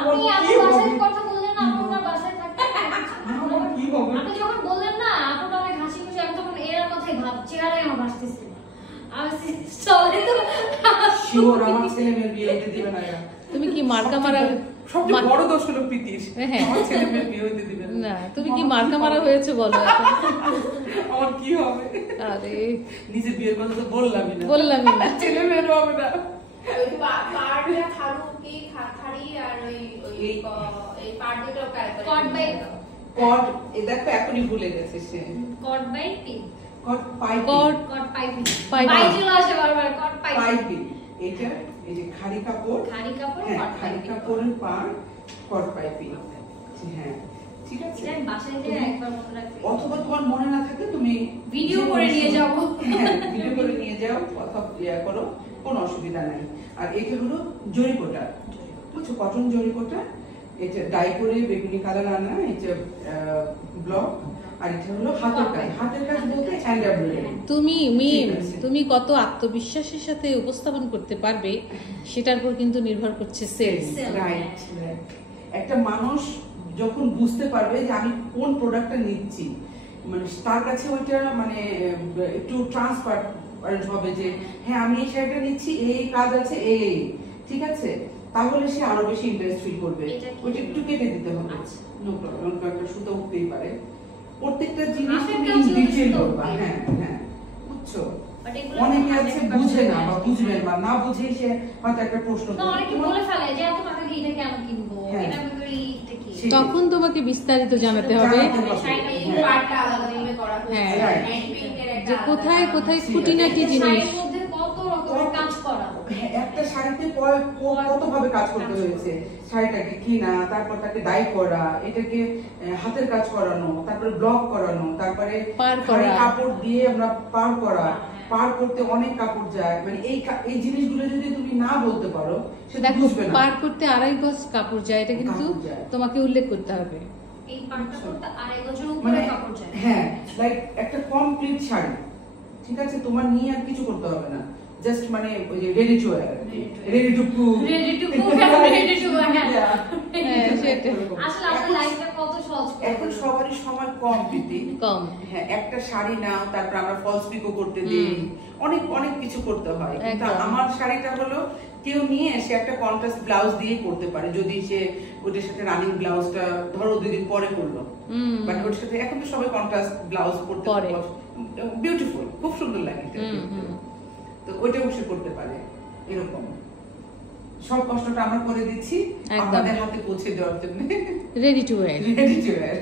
আপনি আমার বাসায় কথা বললেন না, আপনার বাসায় থাকতে কি হবে? আপনি যখন বললেন না আপুটা অনেক হাসি খুশি, আমি তখন এর কথাই চেহারাই আমার ভাসতেছিল। আমি চলে তো শিওর আমার ছেলে মেয়ের বিয়ে হতে দিবে না এরা। তুমি কি মার্কা মারা সবচেয়ে বড় দোষ হলো প্রীতির। হ্যাঁ। আমার ছেলে মেয়ের বিয়ে হতে দিবে না, তুমি কি মার্কা মারা হয়েছে বলো এখন? আমার কি হবে? আরে নিজের বিয়ের কথা তো বললামই না। বললামই না। ছেলে মেয়ের হবে না। ওই পাড়টা খালু কি খাড়ি আর ওই পাড় দুটো কট বাই কট এ দেখো এখনই ভুলে গেছে সে। কট বাই পিন, কট পাইপি। Cut piping, piping. পাই চলে আসে বারবার, কট পাইপিং। পাইপি। এটা এই যে খাড়ি কাপড়। খাড়ি কাপড়, হ্যাঁ, কট খাড়ি পাইপিং। কাপড়ের পাড় কট পাইপি। হ্যাঁ, ঠিক আছে। এটা আমি বাসায় গিয়ে একবার মনে রাখবো। অথবা তোমার মনে না থাকে তুমি ভিডিও করে নিয়ে যাবো। হ্যাঁ, ভিডিও করে নিয়ে যাও অথবা করো, কোনো অসুবিধা নাই। আর এটা হলো জরিকোটা, বুঝছো, কটন জরিকোটা। এটা ডাই করে বেগুনি কালার আনা, এটা ব্লক। আর এটা হলো হাতের কাজ। হাতের কাজ বলতে হ্যান্ড এমব্রয়ডারি। তুমি কত আত্মবিশ্বাসের সাথে উপস্থাপন করতে পারবে সেটার উপর কিন্তু নির্ভর করছে সেলস। রাইট। একটা মানুষ যখন বুঝতে পারবে যে আমি কোন প্রোডাক্টটা নিচ্ছি, মানে তার কাছে ওইটা মানে একটু ট্রান্সপারেন্ট হবে যে হ্যাঁ আমি এই শাড়িটা নিচ্ছি, এই কাজ আছে, এই ঠিক আছে, তাহলে সে আরো বেশি ইন্টারেস্ট ফিল করবে। ওইটা একটু কেটে দিতে হবে। নো প্রবলেম, একটা সুতো উঠতেই পারে। প্রত্যেকটা জিনিস তুমি ডিটেইল করবা। হ্যাঁ হ্যাঁ, বুঝছো। অনেকে আছে বুঝে না বা বুঝবে না বুঝেই সে হয়তো একটা প্রশ্ন না, অনেকে বলে ফেলে যে এত টাকা দিয়ে এটা কেন কিনবো, এটা আমি এইটা কি। তখন তোমাকে বিস্তারিত জানাতে হবে পাড়টা আলাদাভাবে করা হ্যাঁ, হয়েছে, যে কোথায় কোথায় খুঁটিনাটি জিনিস। শাড়ির মধ্যে কত রকমের কাজ করা। একটা শাড়িতে কত ভাবে কাজ করতে হয়েছে। শাড়িটাকে কিনা, তারপর তাকে ডাই করা, এটাকে হাতের কাজ করানো, তারপরে ব্লক করানো, তারপরে কাপড় দিয়ে আমরা পার করা। পার করতে অনেক কাপড় যায়, মানে এই জিনিসগুলো যদি তুমি না বলতে পারো সেটা বুঝবে না। পার করতে 2.5 গজ কাপড় যায়, এটা কিন্তু তোমাকে উল্লেখ করতে হবে। এই পাটটা করতে 2.5 গজের উপরে কাপড় যায়। হ্যাঁ, লাইক একটা কমপ্লিট শাড়ি, ঠিক আছে, তোমার নিয়ে আর কিছু করতে হবে না, জাস্ট মানে ওই যে ready to wire, ready to cook, ready to cook, ready to wire. হ্যাঁ, সেটা আসলে আমাদের লাইফটা কত সহজ। এখন সবারই সময় কম প্রীতি, কম। হ্যাঁ, একটা শাড়ি নাও, তারপর আমরা ফলস পিকো করতে দিই, অনেক অনেক কিছু করতে হয়। কিন্তু আমার শাড়িটা হলো কেউ নিয়ে সে একটা কন্ট্রাস্ট ব্লাউজ দিয়ে করতে পারে, যদি সে ওটার সাথে রানিং ব্লাউজটা ধরো 2 দিন পরে করলো, বাট ওটার সাথে এখন তো সবাই কন্ট্রাস্ট ব্লাউজ করতে পারে, বিউটিফুল, খুব সুন্দর লাগে। তো ওইটা সে করতে পারে। এরকম সব কষ্টটা আমরা করে দিচ্ছি আপনাদের হাতে পৌঁছে দেওয়ার জন্য। Ready to wire. Ready to wire.